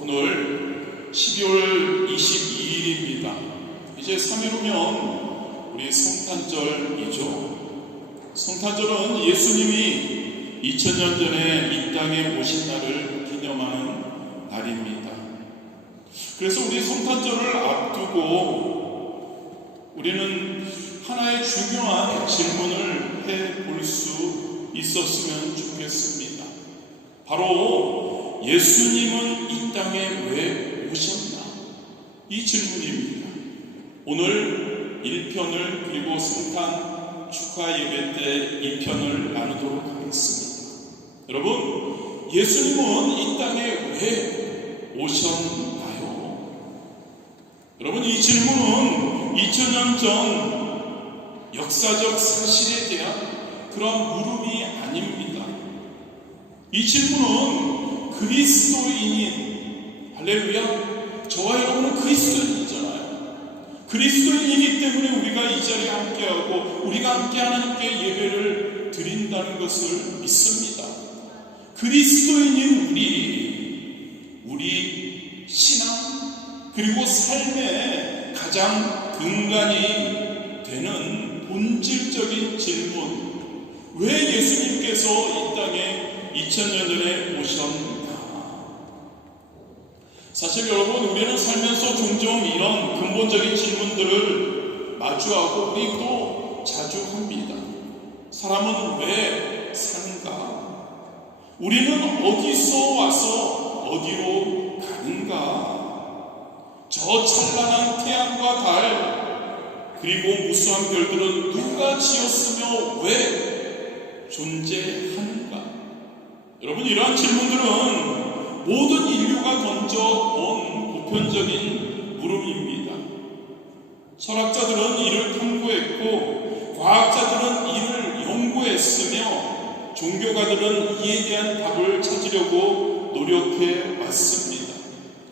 오늘 12월 22일입니다. 이제 3일 후면 우리 성탄절이죠. 성탄절은 예수님이 2000년 전에 이 땅에 오신 날을 기념하는 날입니다. 그래서 우리 성탄절을 앞두고 우리는 하나의 중요한 질문을 해볼 수 있었으면 좋겠습니다. 바로 예수님은 이 땅에 왜 오셨나? 이 질문입니다. 오늘 1편을 그리고 성탄 축하 예배 때 2편을 나누도록 하겠습니다. 여러분, 예수님은 이 땅에 왜 오셨나요? 여러분, 이 질문은 2000년 전 역사적 사실에 대한 그런 물음이 아닙니다. 이 질문은 그리스도인인, 할렐루야, 저와 여러분은 그리스도인이잖아요. 그리스도인이기 때문에 우리가 이 자리에 함께하고 우리가 함께 하나님께 예배를 드린다는 것을 믿습니다. 그리스도인인 우리 신앙 그리고 삶의 가장 근간이 되는 본질적인 질문, 왜 예수님께서 이 땅에 2000년 전에 오셨나? 사실 여러분, 우리는 살면서 종종 이런 근본적인 질문들을 마주하고 우리도 자주 합니다. 사람은 왜 사는가? 우리는 어디서 와서 어디로 가는가? 저 찬란한 태양과 달, 그리고 무수한 별들은 누가 지었으며 왜 존재하는가? 여러분, 이러한 질문들은 모든 인류가 던져온 보편적인 물음입니다. 철학자들은 이를 탐구했고, 과학자들은 이를 연구했으며, 종교가들은 이에 대한 답을 찾으려고 노력해 왔습니다.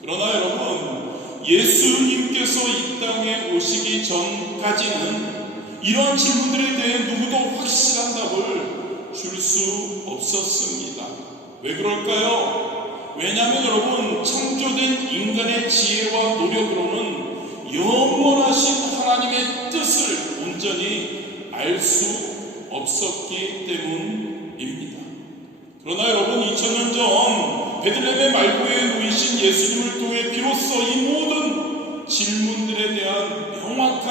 그러나 여러분, 예수님께서 이 땅에 오시기 전까지는 이런 질문들에 대해 누구도 확실한 답을 줄 수 없었습니다. 왜 그럴까요? 왜냐하면 여러분, 창조된 인간의 지혜와 노력으로는 영원하신 하나님의 뜻을 온전히 알 수 없었기 때문입니다. 그러나 여러분, 2000년 전 베들레헴의 말고에 누이신 예수님을 통해 비로소 이 모든 질문들에 대한 명확한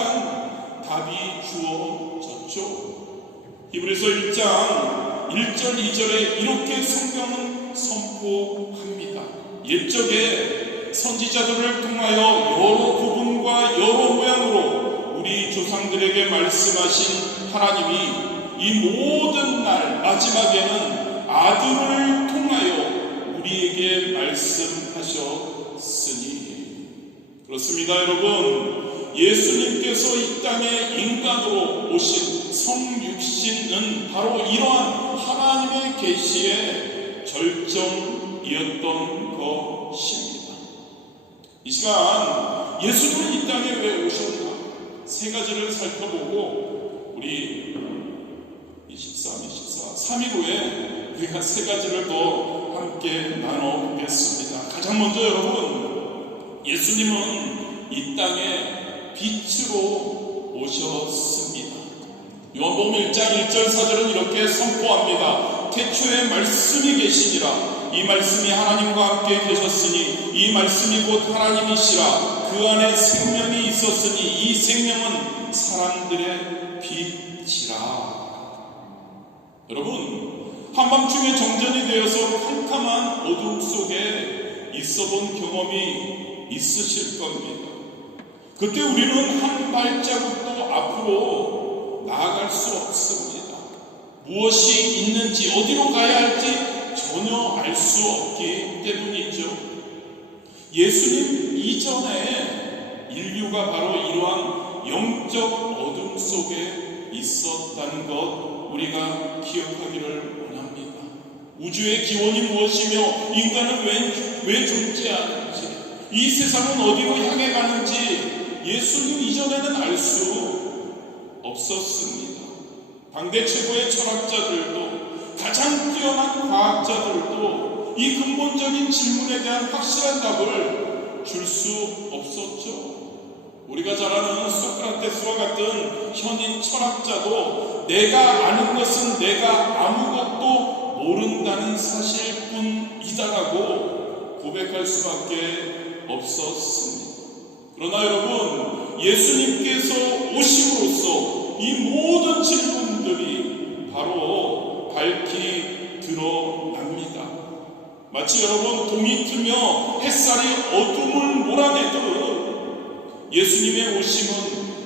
답이 주어졌죠. 히브리서 1장 1절 2절에 이렇게 성경은 선포합니다. 옛적에 선지자들을 통하여 여러 부분과 여러 모양으로 우리 조상들에게 말씀하신 하나님이 이 모든 날 마지막에는 아들을 통하여 우리에게 말씀하셨으니, 그렇습니다. 여러분, 예수님께서 이 땅에 인간으로 오신 성육신은 바로 이러한 하나님의 계시의 절정이었던 것입니다. 이 시간 예수님은 이 땅에 왜 오셨나? 세 가지를 살펴보고 우리 3일 후에 우리가 세 가지를 더 함께 나눠보겠습니다. 가장 먼저 여러분, 예수님은 이 땅에 빛으로 오셨습니다. 요한복음 1장 1절 4절은 이렇게 선포합니다. 태초에 말씀이 계시니라. 이 말씀이 하나님과 함께 계셨으니 이 말씀이 곧 하나님이시라. 그 안에 생명이 있었으니 이 생명은 사람들의 빛이라. 여러분, 한밤중에 정전이 되어서 캄캄한 어둠 속에 있어본 경험이 있으실 겁니다. 그때 우리는 한 발자국도 앞으로 나아갈 수 없습니다. 무엇이 있는지, 어디로 가야 할지 전혀 알 수 없기 때문이죠. 예수님 이전에 인류가 바로 이러한 영적 어둠 속에 있었다는 것 우리가 기억하기를 원합니다. 우주의 기원이 무엇이며 인간은 왜 존재하는지, 이 세상은 어디로 향해 가는지 예수님 이전에는 알 수 없었습니다. 당대 최고의 철학자들도, 가장 뛰어난 과학자들도 이 근본적인 질문에 대한 확실한 답을 줄 수 없었죠. 우리가 잘 아는 소크라테스와 같은 현인 철학자도 내가 아는 것은 내가 아무것도 모른다는 사실뿐이다라고 고백할 수밖에 없었습니다. 그러나 여러분, 예수님께서 오심으로써 이 모든 질문들이 바로 밝히 드러납니다. 마치 여러분, 동이 트며 햇살이 어둠을 몰아내듯 예수님의 오심은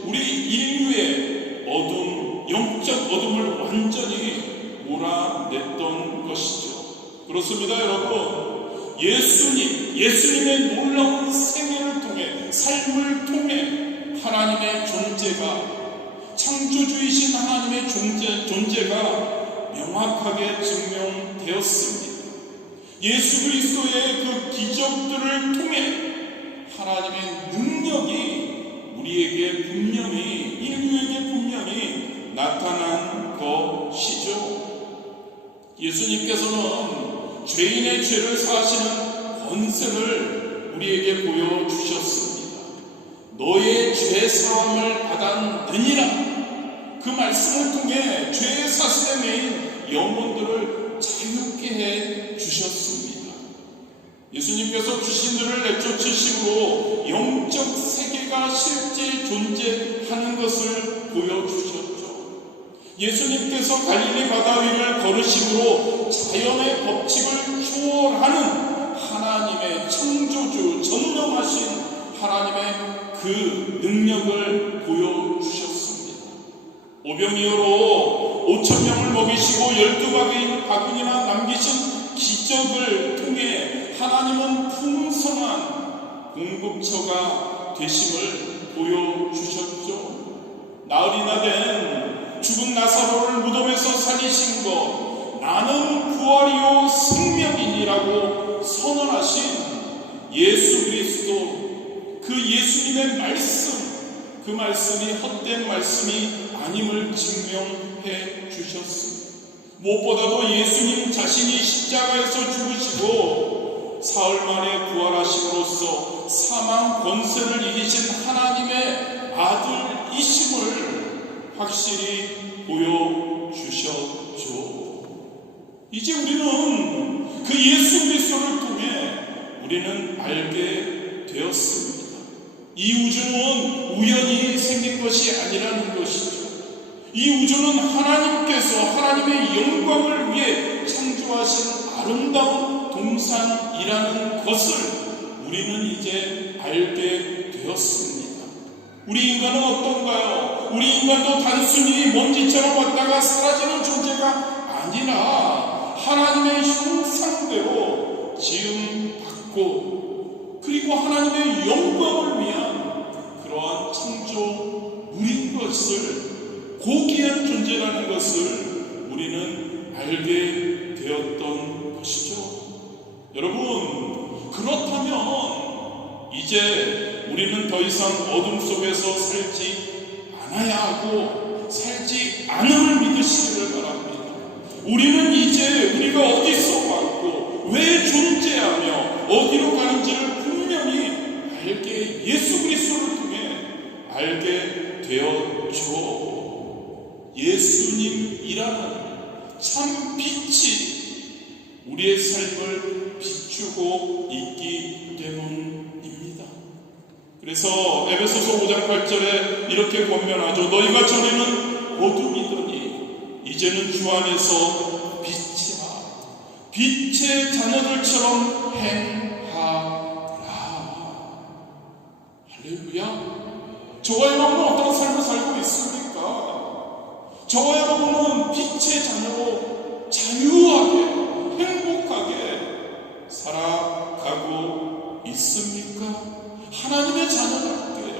우리 인류의 영적 어둠을 완전히 몰아냈던 것이죠. 그렇습니다, 여러분. 예수님의 놀라운 생애를 통해, 삶을 통해 하나님의 존재가, 창조주이신 하나님의 존재가 명확하게 증명되었습니다. 예수 그리스도의 그 기적들을 통해 하나님의 능력이 인류에게 분명히 나타난 것이죠. 예수님께서는 죄인의 죄를 사하시는 권세를 우리에게 보여주셨습니다. 너의 죄 사함을 받았느니라. 그 말씀을 통해 죄의 사슬에 매인 영혼들을 자유케 해 주셨습니다. 예수님께서 귀신들을 내쫓으심으로 영적 세계가 실제 존재하는 것을 보여주셨죠. 예수님께서 갈릴리 바다 위를 걸으심으로 자연의 법칙을 초월하는 하나님의 창조주, 전능하신 하나님의 그 능력을 보여주셨습니다. 오병이어로 5,000명을 먹이시고 12바구니나 남기신 기적을 통해 하나님은 풍성한 공급처가 되심을 보여주셨죠. 나흘이나 된 죽은 나사로를 무덤에서 살리신 것, 나는 부활이요 생명이니라고 선언하신 예수 그리스도, 그 예수님의 말씀, 그 말씀이 헛된 말씀이 아님을 증명해 주셨습니다. 무엇보다도 예수님 자신이 십자가에서 죽으시고 사흘 만에 부활하심으로써 사망 권세를 이기신 하나님의 아들이심을 확실히 보여주셨죠. 이제 우리는 그 예수 그리스도를 통해 우리는 알게 되었습니다. 이 우주는 우연히 생긴 것이 아니라는 것이죠. 이 우주는 하나님께서 하나님의 영광을 위해 창조하신 아름다운 동산이라는 것을 우리는 이제 알게 되었습니다. 우리 인간은 어떤가요? 우리 인간도 단순히 먼지처럼 왔다가 사라지는 존재가 아니라 하나님의 형상대로 지음받고 그리고 하나님의 영광을 위한 그러한 창조물인 것을, 고귀한 존재라는 것을 우리는 알게 되었던 것이죠. 여러분, 그렇다면 이제 우리는 더 이상 어둠 속에서 살지 않아야 하고 살지 않음을 믿으시기를 바랍니다. 우리는 이제 우리가 어디서 왔고 왜 존재하며 어디로 가는지를 분명히 알게, 예수 그리스도를 통해 알게 되었죠. 예수님이라는 참 빛이 우리의 삶을 비추고 있기 때문입니다. 그래서 에베소서 5장 8절에 이렇게 권면하죠. 너희가 전에는 어둠이더니 이제는 주 안에서 빛이라. 빛의 자녀들처럼 행하라. 할렐루야. 저와 여러분은 어떤 삶을 살고 있습니까? 저와 여러분은 빛의 자녀로 자유하게 행복하게 살아가고 있습니까? 하나님의 자녀답게요.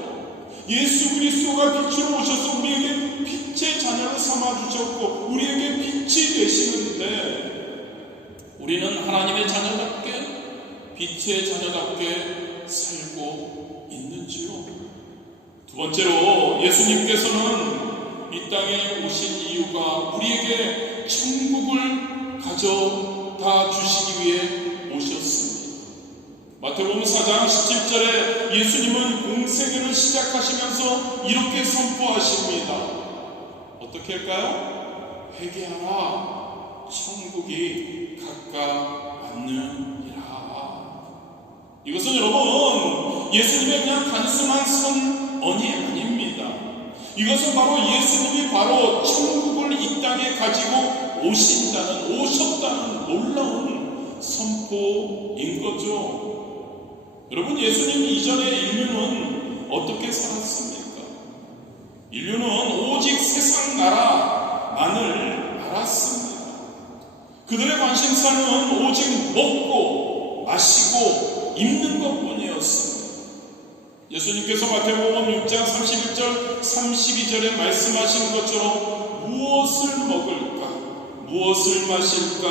예수 그리스도가 빛으로 오셔서 우리에게 빛의 자녀를 삼아주셨고 우리에게 빛이 되시는데 우리는 하나님의 자녀답게, 빛의 자녀답게 살고 있는지요? 두 번째로, 예수님께서는 이 땅에 오신 이유가 우리에게 천국을 가져다 주시기 위해 마태복음 4장 17절에 예수님은 공생애를 시작하시면서 이렇게 선포하십니다. 어떻게 할까요? 회개하라, 천국이 가까웠느니라. 이것은 여러분 예수님의 그냥 단순한 선언이 아닙니다. 이것은 바로 예수님이 바로 천국을 이 땅에 가지고 오셨다는 놀라운 선포인 거죠. 여러분, 예수님 이전에 인류는 어떻게 살았습니까? 인류는 오직 세상 나라만을 알았습니다. 그들의 관심사는 오직 먹고 마시고 입는 것뿐이었습니다. 예수님께서 마태복음 6장 31절 32절에 말씀하신 것처럼 무엇을 먹을까, 무엇을 마실까,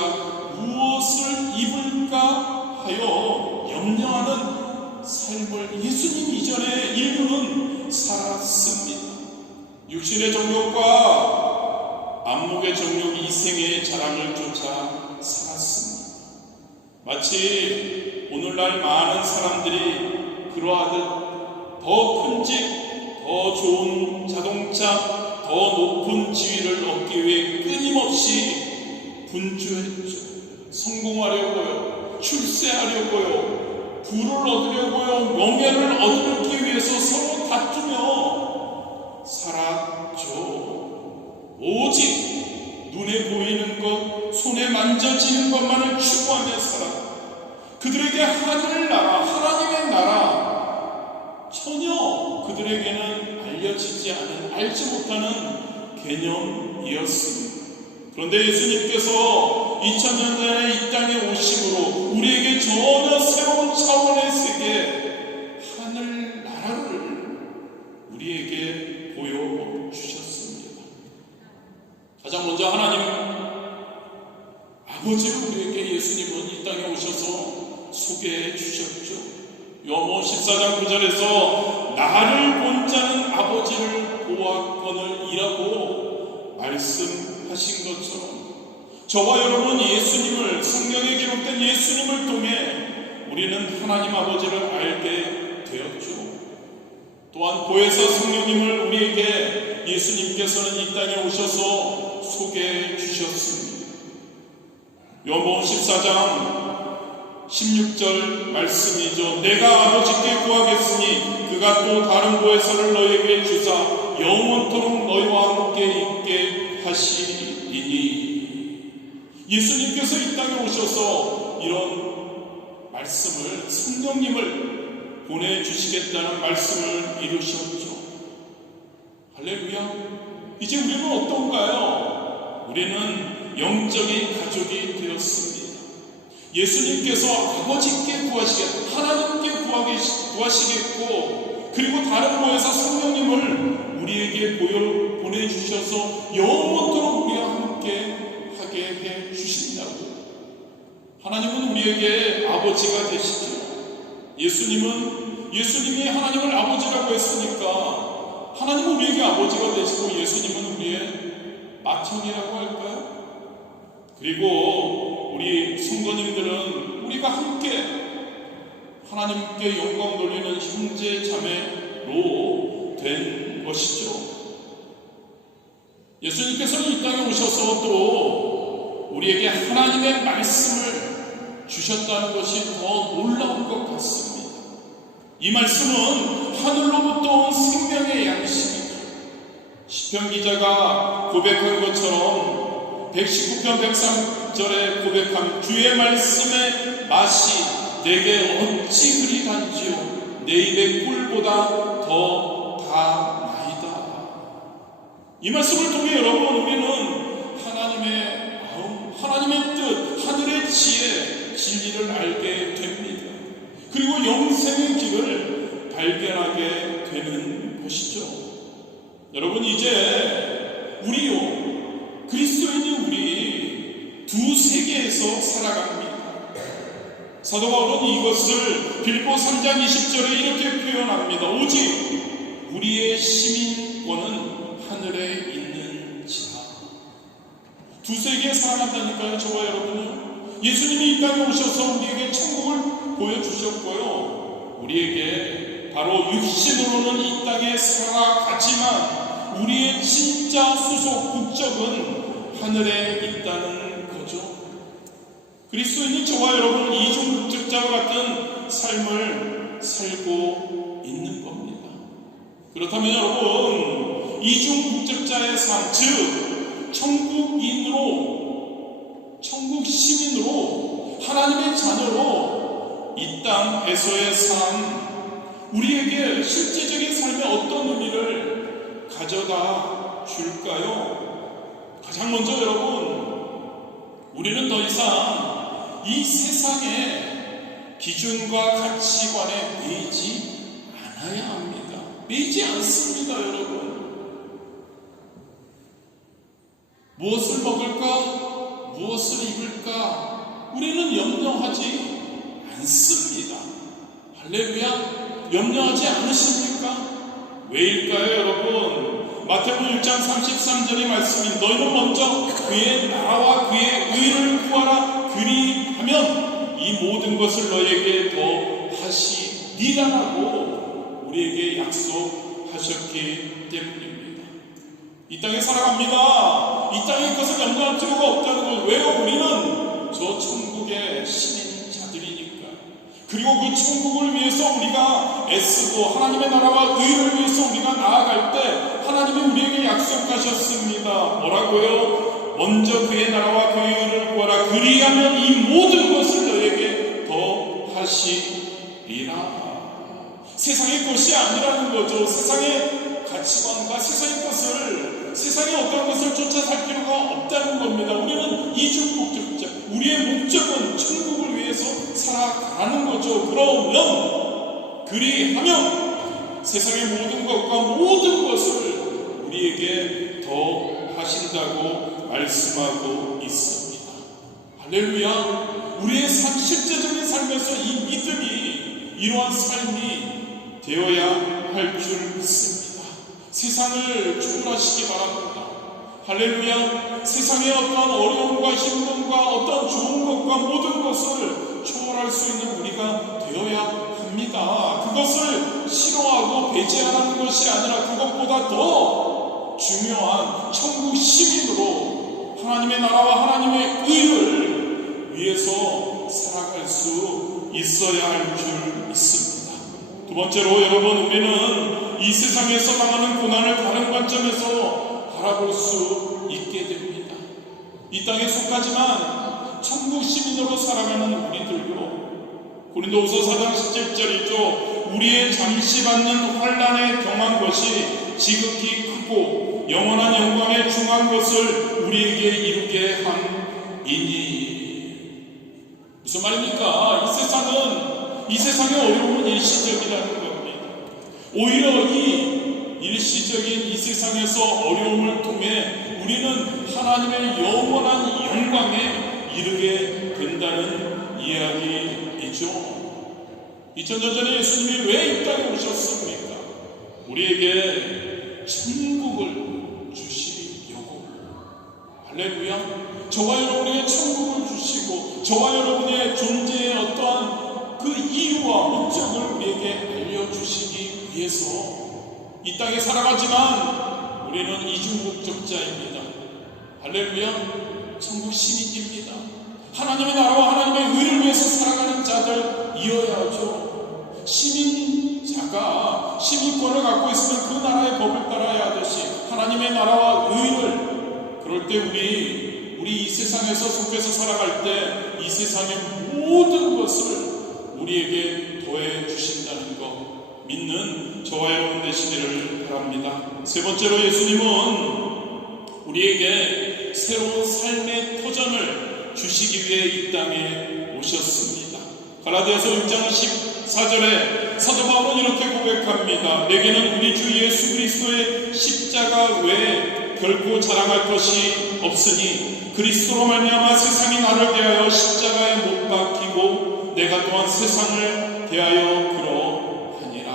무엇을 입을까 하여 염려하는 삶을 예수님 이전에 인류는 살았습니다. 육신의 정욕과 안목의 정욕, 이생의 자랑을 쫓아 살았습니다. 마치 오늘날 많은 사람들이 그러하듯 더 큰 집, 더 좋은 자동차, 더 높은 지위를 얻기 위해 끊임없이 분주했죠. 성공하려고요, 출세하려고요, 부를 얻으려고요, 명예를 얻기 위해서 서로 다투며 살았죠. 오직 눈에 보이는 것, 손에 만져지는 것만을 추구하며 살았다. 그들에게 하늘나라, 하나님의 나라 전혀 그들에게는 알려지지 않은, 알지 못하는 개념이었습니다. 그런데 예수님께서 2000년 전에 이 땅에 오심으로 우리에게 전혀 새로운 차원의 세계, 하늘나라를 우리에게 보여주셨습니다. 가장 먼저 하나님 아버지를 우리에게 예수님은 이 땅에 오셔서 소개해 주셨죠. 요한복음 14장 9절에서 나를 본 자는 아버지를 보았거늘 이라고 말씀하신 것처럼 저와 여러분 예수님을, 성경에 기록된 예수님을 통해 우리는 하나님 아버지를 알게 되었죠. 또한 보혜사 성령님을 우리에게 예수님께서는 이 땅에 오셔서 소개해 주셨습니다. 요한복음 14장 16절 말씀이죠. 내가 아버지께 구하겠으니 그가 또 다른 보혜사를 너희에게 주사 영원토록 너희와 함께 있게 하시리니. 예수님께서 이 땅에 오셔서 이런 말씀을, 성령님을 보내주시겠다는 말씀을 이루셨죠. 할렐루야. 이제 우리는 어떤가요? 우리는 영적인 가족이 되었습니다. 예수님께서 아버지께 구하시겠고, 하나님께 구하시겠고, 그리고 다른 보혜사 성령님을 우리에게 보내주셔서 영원토록 우리와 함께 하게 해 주신다고. 하나님은 우리에게 아버지가 되시죠. 예수님이 하나님을 아버지라고 했으니까 하나님은 우리에게 아버지가 되시고 예수님은 우리의 맏형이라고 할까요? 그리고 우리 성도님들은 우리가 함께 하나님께 영광 돌리는 형제 자매로 된 것이죠. 예수님께서는 이 땅에 오셔서 또 우리에게 하나님의 말씀을 주셨다는 것이 더 놀라운 것 같습니다. 이 말씀은 하늘로부터 온 생명의 양식이죠. 시편 기자가 고백한 것처럼 119편 103절에 고백한 주의 말씀의 맛이 내게 어찌 그리 단지요 내 입의 꿀보다 더 다나이다. 이 말씀을 통해 여러분 우리는 하나님의 마음, 하나님의 뜻, 하늘의 지혜, 진리를 알게 됩니다. 그리고 영생의 길을 발견하게 되는 것이죠. 여러분 이제 우리요, 그리스도인이 우리 두 세계에서 살아갑니다. 사도 바울은 이것을 빌보 3장 20절에 이렇게 표현합니다. 오직 우리의 시민권은 하늘에 있는지라. 두 세계에 살아간다니까요. 저와 여러분은 예수님이 이 땅에 오셔서 우리에게 천국을 보여주셨고요. 우리에게 바로 육신으로는 이 땅에 살아가지만 우리의 진짜 수속 국적은 하늘에 있다는 거죠. 그리스도인인 저와 여러분은 이중국적자와 같은 삶을 살고 있는 겁니다. 그렇다면 여러분, 이중국적자의 삶, 즉 천국 시민으로 하나님의 자녀로 이 땅에서의 삶, 우리에게 실제적인 삶에 어떤 의미를 가져다 줄까요? 가장 먼저 여러분, 우리는 더 이상 이 세상의 기준과 가치관에 매이지 않아야 합니다. 매이지 않습니다, 여러분. 무엇을 먹을까? 무엇을 입을까? 우리는 염려하지 않습니다. 할렐루야! 염려하지 않으십니까? 왜일까요, 여러분? 마태복음 6장 33절의 말씀이 너희는 먼저 그의 나라와 그의 의를 구하라. 그리하면 이 모든 것을 너희에게 더 하시리라고 우리에게 약속하셨기 때문입니다. 이 땅에 살아갑니다. 이 땅의 것을 염려할 필요가 없다는 것. 왜요? 우리는 저 천국의 시민자들이니까. 그리고 그 천국을 위해서 우리가 애쓰고 하나님의 나라와 의를 위해서 우리가 나아갈 때 하나님이 우리에게 약속하셨습니다. 뭐라고요? 먼저 그의 나라와 그의 의를 구하라. 그리하면 이 모든 것을 너에게 더 하시리라. 세상의 것이 아니라는 거죠. 세상의 가치관과 세상의 어떤 것을 쫓아 살 필요가 없다는 겁니다. 우리는 이중목적자, 우리의 목적은 천국을 위해서 살아가는 거죠. 그러면 그리하면 세상의 모든 것과 모든 것을 우리에게 더 하신다고 말씀하고 있습니다. 할렐루야! 우리의 실제적인 삶에서 이 믿음이 이러한 삶이 되어야 할 줄 믿습니다. 세상을 초월하시기 바랍니다. 할렐루야! 세상의 어떤 어려움과 힘듦과 어떤 좋은 것과 모든 것을 초월할 수 있는 우리가 되어야 합니다. 그것을 싫어하고 배제하는 것이 아니라 그것보다 더 중요한 천국 시민으로 하나님의 나라와 하나님의 의를 위해서 살아갈 수 있어야 할 줄 믿습니다. 두 번째로 여러분, 우리는 이 세상에서 당하는 고난을 다른 관점에서 바라볼 수 있게 됩니다. 이 땅에 속하지만 천국 시민으로 살아가는 우리들요, 고린도후서 4장 17절이죠. 우리의 잠시 받는 환난에 경한 것이 지극히 크고 영원한 영광에 중한 것을 우리에게 이루게 함이니. 무슨 말입니까? 이 세상의 어려움은 일시적이라는 겁니다. 오히려 이 일시적인 이 세상에서 어려움을 통해 우리는 하나님의 영원한 영광에 이르게 된다는 이야기이죠. 2000년 전에 예수님이 왜 이 땅에 오셨습니까? 우리에게 천국을 주시려고. 할렐루야! 저와 여러분에게 천국을 주시고 저와 여러분의 존재의 어떠한 그 이유와 목적을 우리에게 알려주시기 위해서 이 땅에 살아가지만 우리는 이중국적자입니다. 할렐루야! 천국 시민입니다. 하나님의 나라와 하나님의 의를 위해서 살아가는 자들이어야죠. 시민자가 시민권을 갖고 있으면 그 나라의 법을 따라야 하듯이 하나님의 나라와 의를, 그럴 때 우리 이 세상에서 속해서 살아갈 때 이 세상의 모든 것을 우리에게 더해 주신다는 것 믿는 저와 여러분 되시기를 바랍니다. 세 번째로, 예수님은 우리에게 새로운 삶의 터전을 주시기 위해 이 땅에 오셨습니다. 갈라디아서 6장 14절에 사도 바울은 이렇게 고백합니다. 내게는 우리 주 예수 그리스도의 십자가 외에 결코 자랑할 것이 없으니 그리스도로 말미암아 세상이 나를 대하여 십자가에 못 박히고 내가 또한 세상을 대하여 그러하니라.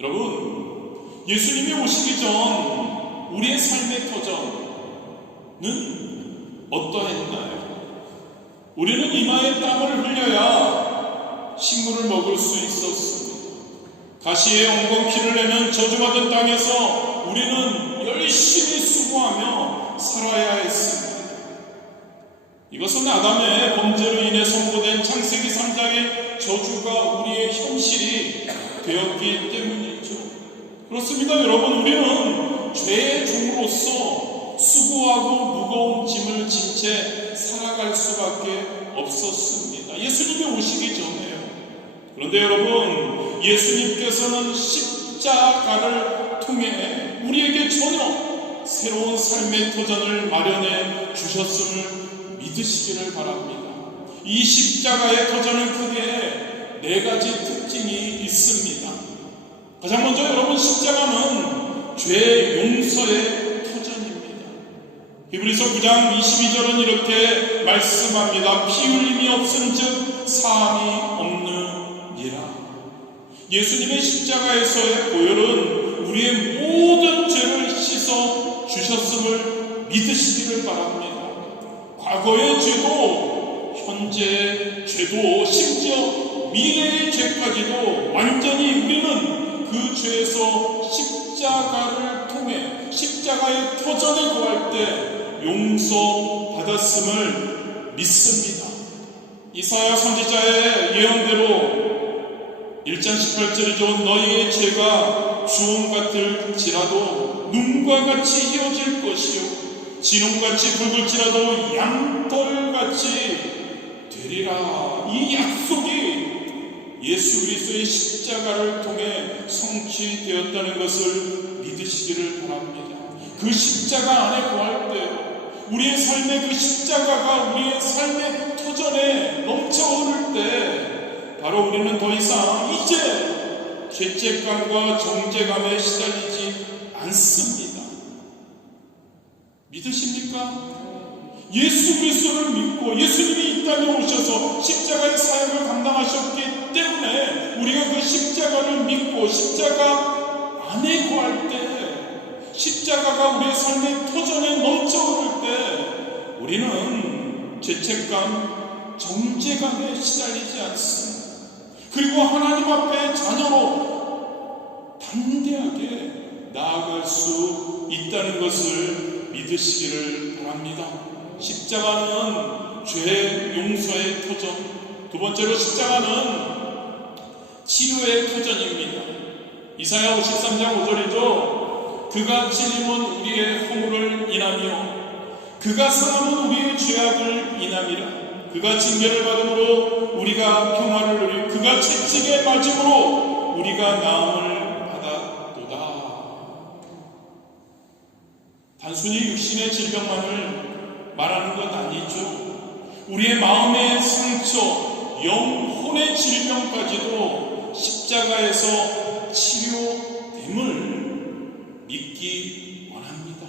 여러분, 예수님이 오시기 전 우리의 삶의 터전은 어떠했나요? 우리는 이마에 땀을 흘려야 식물을 먹을 수 있었습니다. 가시에 엉겅퀴를 내는 저주받은 땅에서 우리는 열심히 수고하며 살아야 했습니다. 이것은 아담의 범죄로 인해 선고된 창세기 3장의 저주가 우리의 현실이 되었기 때문이죠. 그렇습니다. 여러분, 우리는 죄의 종으로서 수고하고 무거운 짐을 진 채 살아갈 수밖에 없었습니다. 예수님이 오시기 전에요. 그런데 여러분, 예수님께서는 십자가를 통해 우리에게 전혀 새로운 삶의 터전을 마련해 주셨음을 믿으시기를 바랍니다. 이 십자가의 터전은 크게 네 가지 특징이 있습니다. 가장 먼저 여러분, 십자가는 죄 용서의 터전입니다. 히브리서 9장 22절은 이렇게 말씀합니다. 피 흘림이 없은즉 사함이 없느니라. 예수님의 십자가에서의 보혈은 우리의 모든 죄를 씻어 주셨음을 믿으시기를 바랍니다. 과거의 죄도 현재의 죄도 심지어 미래의 죄까지도 완전히 우리는 그 죄에서 십자가를 통해 십자가의 터전에 거할 때 용서받았음을 믿습니다. 이사야 선지자의 예언대로 1장 18절이죠. 너희의 죄가 주홍 같을지라도 눈과 같이 휘어질 것이요 진홍같이 붉을지라도 양털같이 되리라. 이 약속이 예수 그리스도의 십자가를 통해 성취되었다는 것을 믿으시기를 바랍니다. 그 십자가 안에 거할 때 우리의 삶의 그 십자가가 우리의 삶의 터전에 넘쳐 흐를 때 바로 우리는 더 이상 이제 죄책감과 정죄감에 시달리지 않습니다. 믿으십니까? 예수 그리스도를 믿고 예수님이 이 땅에 오셔서 십자가의 사역을 감당하셨기 때문에 우리가 그 십자가를 믿고 십자가 안에 거할 때 십자가가 우리의 삶의 터전에 넘쳐 흐를 때 우리는 죄책감, 정죄감에 시달리지 않습니다. 그리고 하나님 앞에 자녀로 담대하게 나아갈 수 있다는 것을 믿으시기를 바랍니다. 십자가는 죄 용서의 터전, 두 번째로 십자가는 치료의 터전입니다. 이사야 53장 5절이죠. 그가 찔림은 우리의 허물을 인하며 그가 상함은 우리의 죄악을 인함이라. 그가 징계를 받음으로 우리가 평화를 누리고 그가 채찍에 맞음으로 우리가 나음을 받았도다. 단순히 육신의 질병만을 말하는 것 아니죠. 우리의 마음의 상처, 영혼의 질병까지도 십자가에서 치료됨을 믿기 원합니다.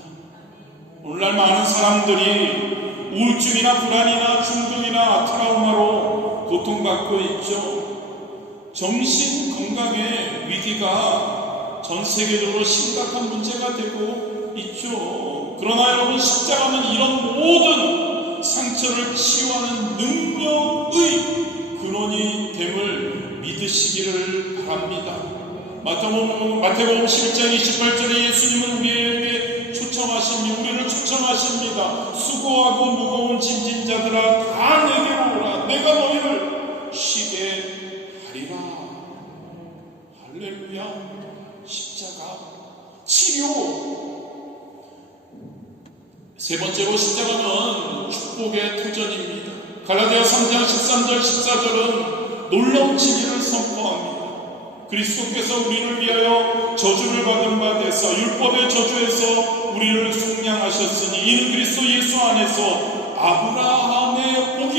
오늘날 많은 사람들이 우울증이나 불안이나 중독이나 트라우마로 고통받고 있죠. 정신 건강의 위기가 전 세계적으로 심각한 문제가 되고 있죠. 그러나 여러분, 십자가는 이런 모든 상처를 치유하는 능력의 근원이 됨을 믿으시기를 바랍니다. 마태복음 10장 28절에 예수님은 우리에게 초청하십니다. 우리를 초청하십니다. 수고하고 무거운 짐진 자들아 다 내게로 오라. 내가 너희를 쉬게 하리라. 할렐루야. 십자가 치료. 세 번째로 십자가는 축복의 터전입니다. 갈라디아 3장 13절 14절은 놀라운 진리를 선포합니다. 그리스도께서 우리를 위하여 저주를 받은 바 되사 율법의 저주에서 우리를 속량하셨으니 이는 그리스도 예수 안에서 아브라함의 복이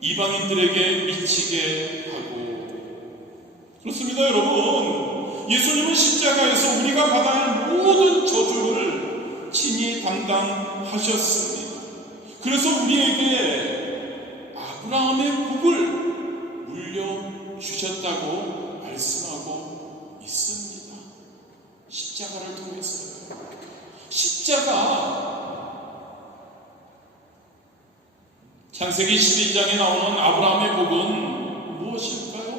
이방인들에게 미치게 하고. 그렇습니다. 여러분, 예수님은 십자가에서 우리가 받아야 할 모든 저주를 친히 담당하셨습니다. 그래서 우리에게 아브라함의 복을 물려주셨다고 말씀하고 있습니다. 십자가를 통해서요. 십자가, 창세기 12장에 나오는 아브라함의 복은 무엇일까요?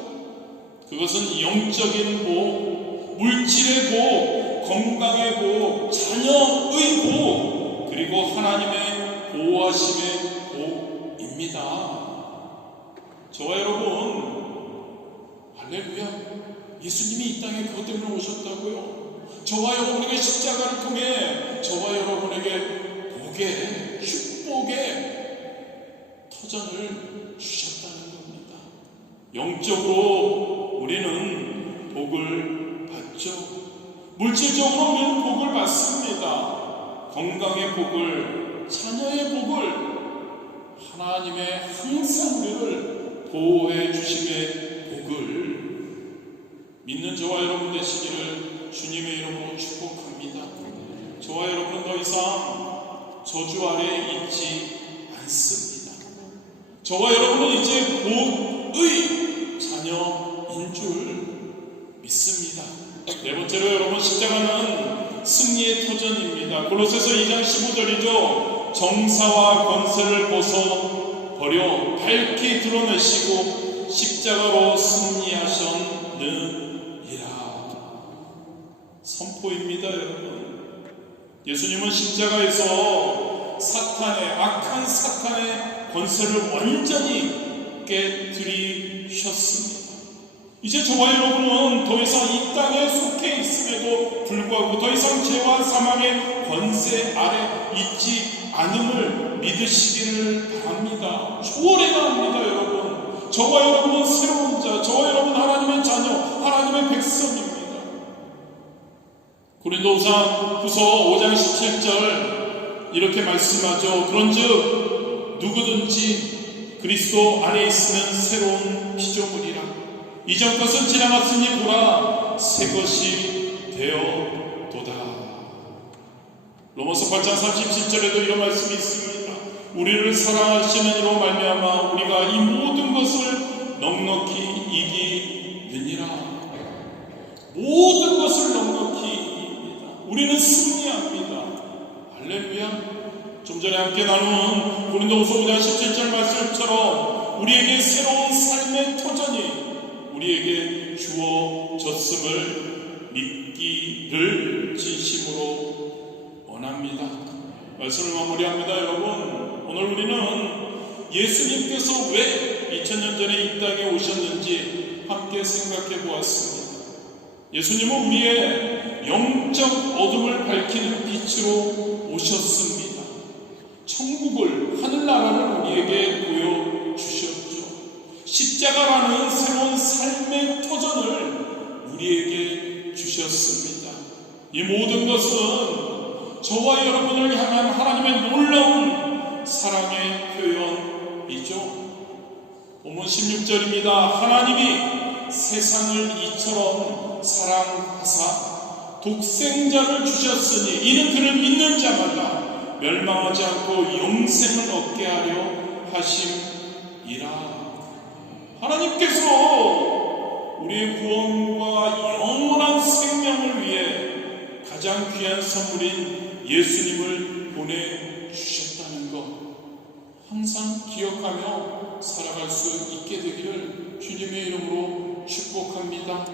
그것은 영적인 복, 물질의 복, 건강의 복, 자녀의 복, 그리고 하나님의 보호하심의 복입니다. 저와 여러분, 할렐루야, 예수님이 이 땅에 그것 때문에 오셨다고요. 저와 여러분에게 십자가를 통해 저와 여러분에게 복의, 축복의 터전을 주셨다는 겁니다. 영적으로 우리는 복을 받죠. 물질적으로 우리는 복을 받습니다. 건강의 복을, 자녀의 복을, 하나님의 항상 우리를 보호해 주심의 복을 믿는 저와 여러분 되시기를 주님의 이름으로 축복합니다. 저와 여러분은 더 이상 저주 아래 있지 않습니다. 저와 여러분은 이제 복의 자녀인 줄 믿습니다. 네 번째로 여러분, 십자가는 승리의 터전입니다. 골로새서 2장 15절이죠. 정사와 권세를 벗어버려 밝히 드러내시고 십자가로 승리하셨느니라. 선포입니다, 여러분. 예수님은 십자가에서 사탄의, 악한 사탄의 권세를 완전히 깨뜨리셨습니다. 이제 저와 여러분은 더 이상 이 땅에 속해 있음에도 불구하고 더 이상 죄와 사망의 권세 아래 있지 않음을 믿으시기를 바랍니다. 초월해야 합니다, 여러분. 저와 여러분은 새로운 자, 저와 여러분 하나님의 자녀, 하나님의 백성입니다. 고린도후서 5장 17절 이렇게 말씀하죠. 그런즉 누구든지 그리스도 안에 있으면 새로운 피조물이라. 이전 것은 지나갔으니 보라 새 것이 되어도다. 로마서 8장 37절에도 이런 말씀이 있습니다. 우리를 사랑하시는 이로 말미암아 우리가 이 모든 것을 넉넉히 이기느니라. 모든 것을 넉넉히 이깁니다. 우리는 승리합니다. 할렐루야. 좀 전에 함께 나눈 고린도후서 5장 17절 말씀처럼 우리에게 새로운 삶의 터전이 우리에게 주어졌음을 믿기를 진심으로 원합니다. 말씀을 마무리합니다. 여러분, 오늘 우리는 예수님께서 왜 2000년 전에 이 땅에 오셨는지 함께 생각해 보았습니다. 예수님은 우리의 영적 어둠을 밝히는 빛으로 오셨습니다. 천국을, 하늘나라를 우리에게 보여주셨죠. 십자가라는 새로운 삶의 터전을 우리에게 주셨습니다. 이 모든 것은 저와 여러분을 향한 하나님의 놀라운 사랑의 표현이죠. 본문 16절입니다. 하나님이 세상을 이처럼 사랑하사 독생자를 주셨으니 이는 그를 믿는 자마다 멸망하지 않고 영생을 얻게 하려 하심이라. 하나님께서 우리의 구원과 영원한 생명을 위해 가장 귀한 선물인 예수님을 보내주셨다는 것 항상 기억하며 살아갈 수 있게 되기를 주님의 이름으로 축복합니다.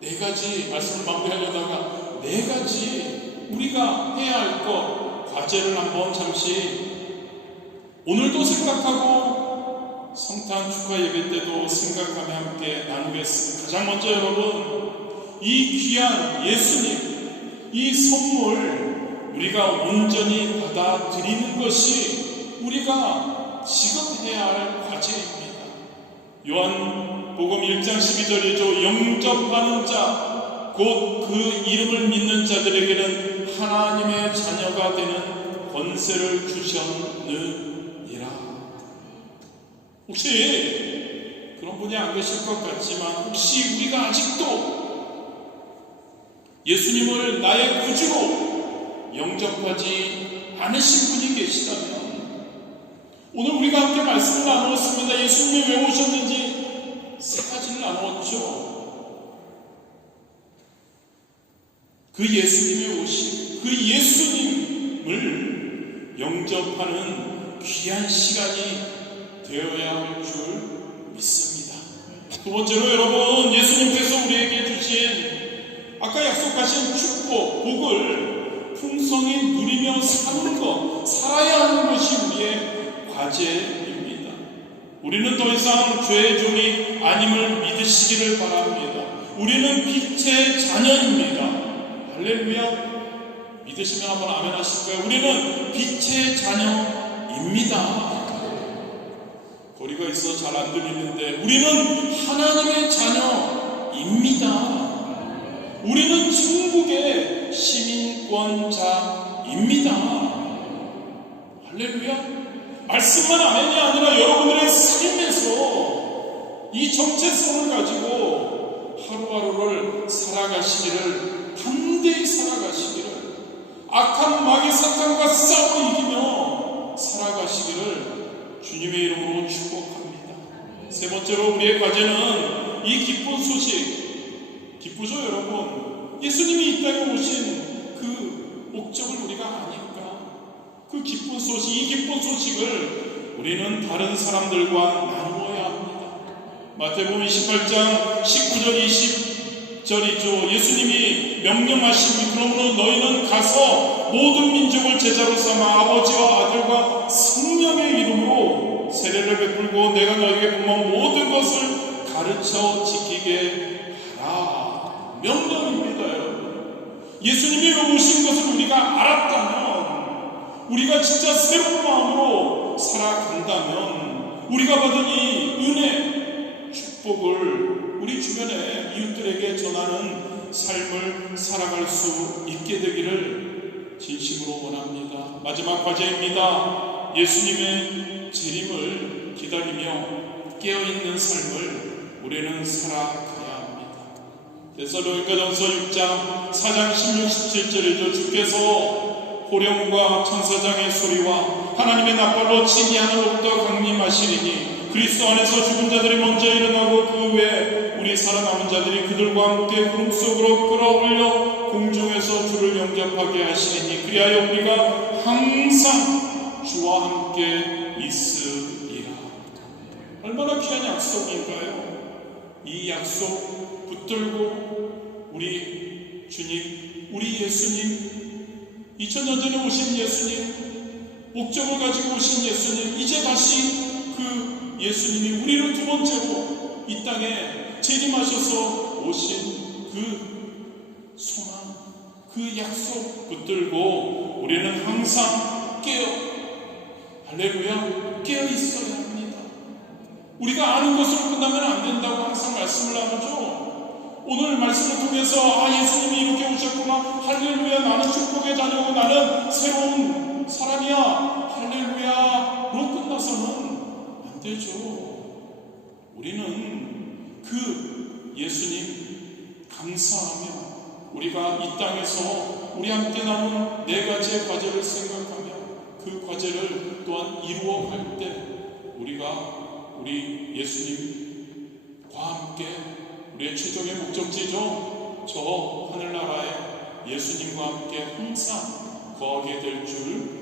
네 가지 말씀을 마무리하려다가 네 가지 우리가 해야 할 것, 과제를 한번 잠시 오늘도 생각하고 성탄 축하 예배 때도 생각하며 함께 나누겠습니다. 가장 먼저 여러분, 이 귀한 예수님, 이 선물 우리가 온전히 받아들이는 것이 우리가 지금 해야 할 과제입니다. 요한복음 1장 12절이죠. 영접하는 자, 곧 그 이름을 믿는 자들에게는 하나님의 자녀가 되는 권세를 주셨느니라. 혹시 그런 분이 안 계실 것 같지만 혹시 우리가 아직도 예수님을 나의 구주로 영접하지 않으신 분이 계시다면 오늘 우리가 함께 말씀을 나누었습니다. 예수님이 왜 오셨는지 세 가지를 나누었죠. 그 예수님의 오심, 그 예수님을 영접하는 귀한 시간이 되어야 할 줄 믿습니다. 두 번째로 여러분, 예수님께서 우리에게 주신 아까 약속하신 축복, 복을 풍성히 누리며 사는 것, 살아야 하는 것이 우리의 과제입니다. 우리는 더 이상 죄의 종이 아님을 믿으시기를 바랍니다. 우리는 빛의 자녀입니다. 할렐루야. 믿으시면 한번 아멘 하실까요? 우리는 빛의 자녀입니다. 거리가 있어 잘 안 들리는데 우리는 하나님의 자녀입니다. 우리는 천국의 시민권자입니다. 할렐루야. 말씀만 아멘이 아니라 여러분들의 삶에서 이 정체성을 가지고 하루하루를 살아가시기를, 담대히 살아가시기를, 악한 마귀 사탄과 싸워 이기며 살아가시기를 주님의 이름으로 축복합니다. 세 번째로 우리의 과제는 이 기쁜 소식, 기쁘죠 여러분? 예수님이 이 땅에 오신 그 목적을 우리가 아니까 그 기쁜 소식, 이 기쁜 소식을 우리는 다른 사람들과 나누어야 합니다. 마태복음 28장 19절 20절이죠. 예수님이 명령하시니 그러므로 너희는 가서 모든 민족을 제자로 삼아 아버지와 아들과 성령의 이름으로 세례를 베풀고 내가 너희에게 분모한 모든 것을 가르쳐 지키게 하라. 명령입니다 여러분. 예수님이 오신 것을 우리가 알았다면, 우리가 진짜 새로운 마음으로 살아간다면 우리가 받은 이 은혜, 축복을 우리 주변의 이웃들에게 전하는 삶을 살아갈 수 있게 되기를 진심으로 원합니다. 마지막 과제입니다. 예수님의 재림을 기다리며 깨어있는 삶을 우리는 살아가야 합니다. 데살로니가전서 6장 4장 16, 17절이죠. 주께서 호령과 천사장의 소리와 하나님의 낫발로 치니 하늘로부터 강림하시리니 그리스도 안에서 죽은 자들이 먼저 일어나고 그 후에 우리 살아남은 자들이 그들과 함께 구름 속으로 끌어올려 공중에서 주를 영접하게 하시리니 그리하여 우리가 항상 주와 함께 있으리라. 얼마나 귀한 약속인가요? 이 약속 붙들고 우리 주님, 우리 예수님, 2000년 전에 오신 예수님, 목적을 가지고 오신 예수님, 이제 다시 그 예수님이 우리를 두 번째로 이 땅에 재림하셔서 오신 그 소망, 그 약속 붙들고 우리는 항상 할렐루야, 깨어 있어야 합니다. 우리가 아는 것으로 끝나면 안 된다고 항상 말씀을 나누죠. 오늘 말씀을 통해서 예수님이 이렇게 오셨구나, 할렐루야, 나는 축복의 자녀고 나는 새로운 사람이야, 할렐루야로 끝나서는 안 되죠. 우리는 그 예수님 감사하며 우리가 이 땅에서 우리 함께 나눈 네 가지의 과제를 생각하며 그 과제를 또한 이루어갈 때 우리가 우리 예수님과 함께, 우리의 최종의 목적지죠, 저 하늘나라에 예수님과 함께 항상 거하게 될 줄